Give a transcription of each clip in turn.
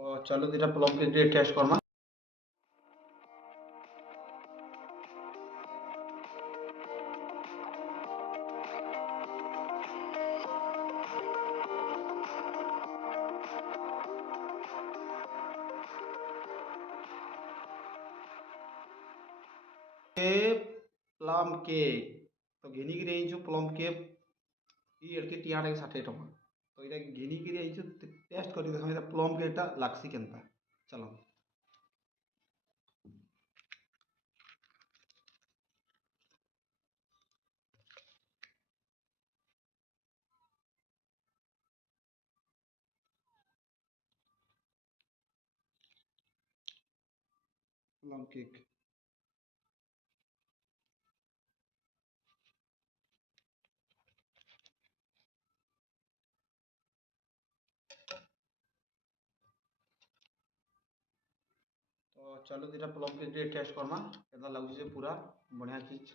तो चलो दुटा प्लम केक टे टेस्ट करमा। प्लम केक तो घिनी गिरी प्लम केक ये टिया 60 टका। तो ये घिनी गिरी टेस्ट कर देख प्लम केकटा लागसी केनता। चलो प्लम केक तो चलो दुटा प्लम केक टे टेस्ट करमा केना लागुचे पूरा बढ़िया चीज।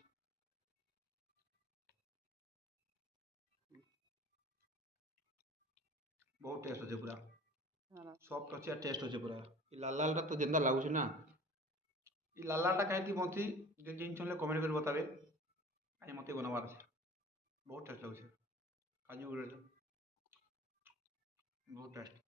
बहुत टेस्ट अच्छे पूरा सॉफ्ट अच्छे टेस्ट अच्छे पूरा। लाल लाल तो जेंदा लागुचे ना ये लाल लाल कहीं बनती जिन कमेंट कर बतावे आज मत बनवार अच्छे। बहुत टेस्ट लगुचे काजू बहुत टेस्ट।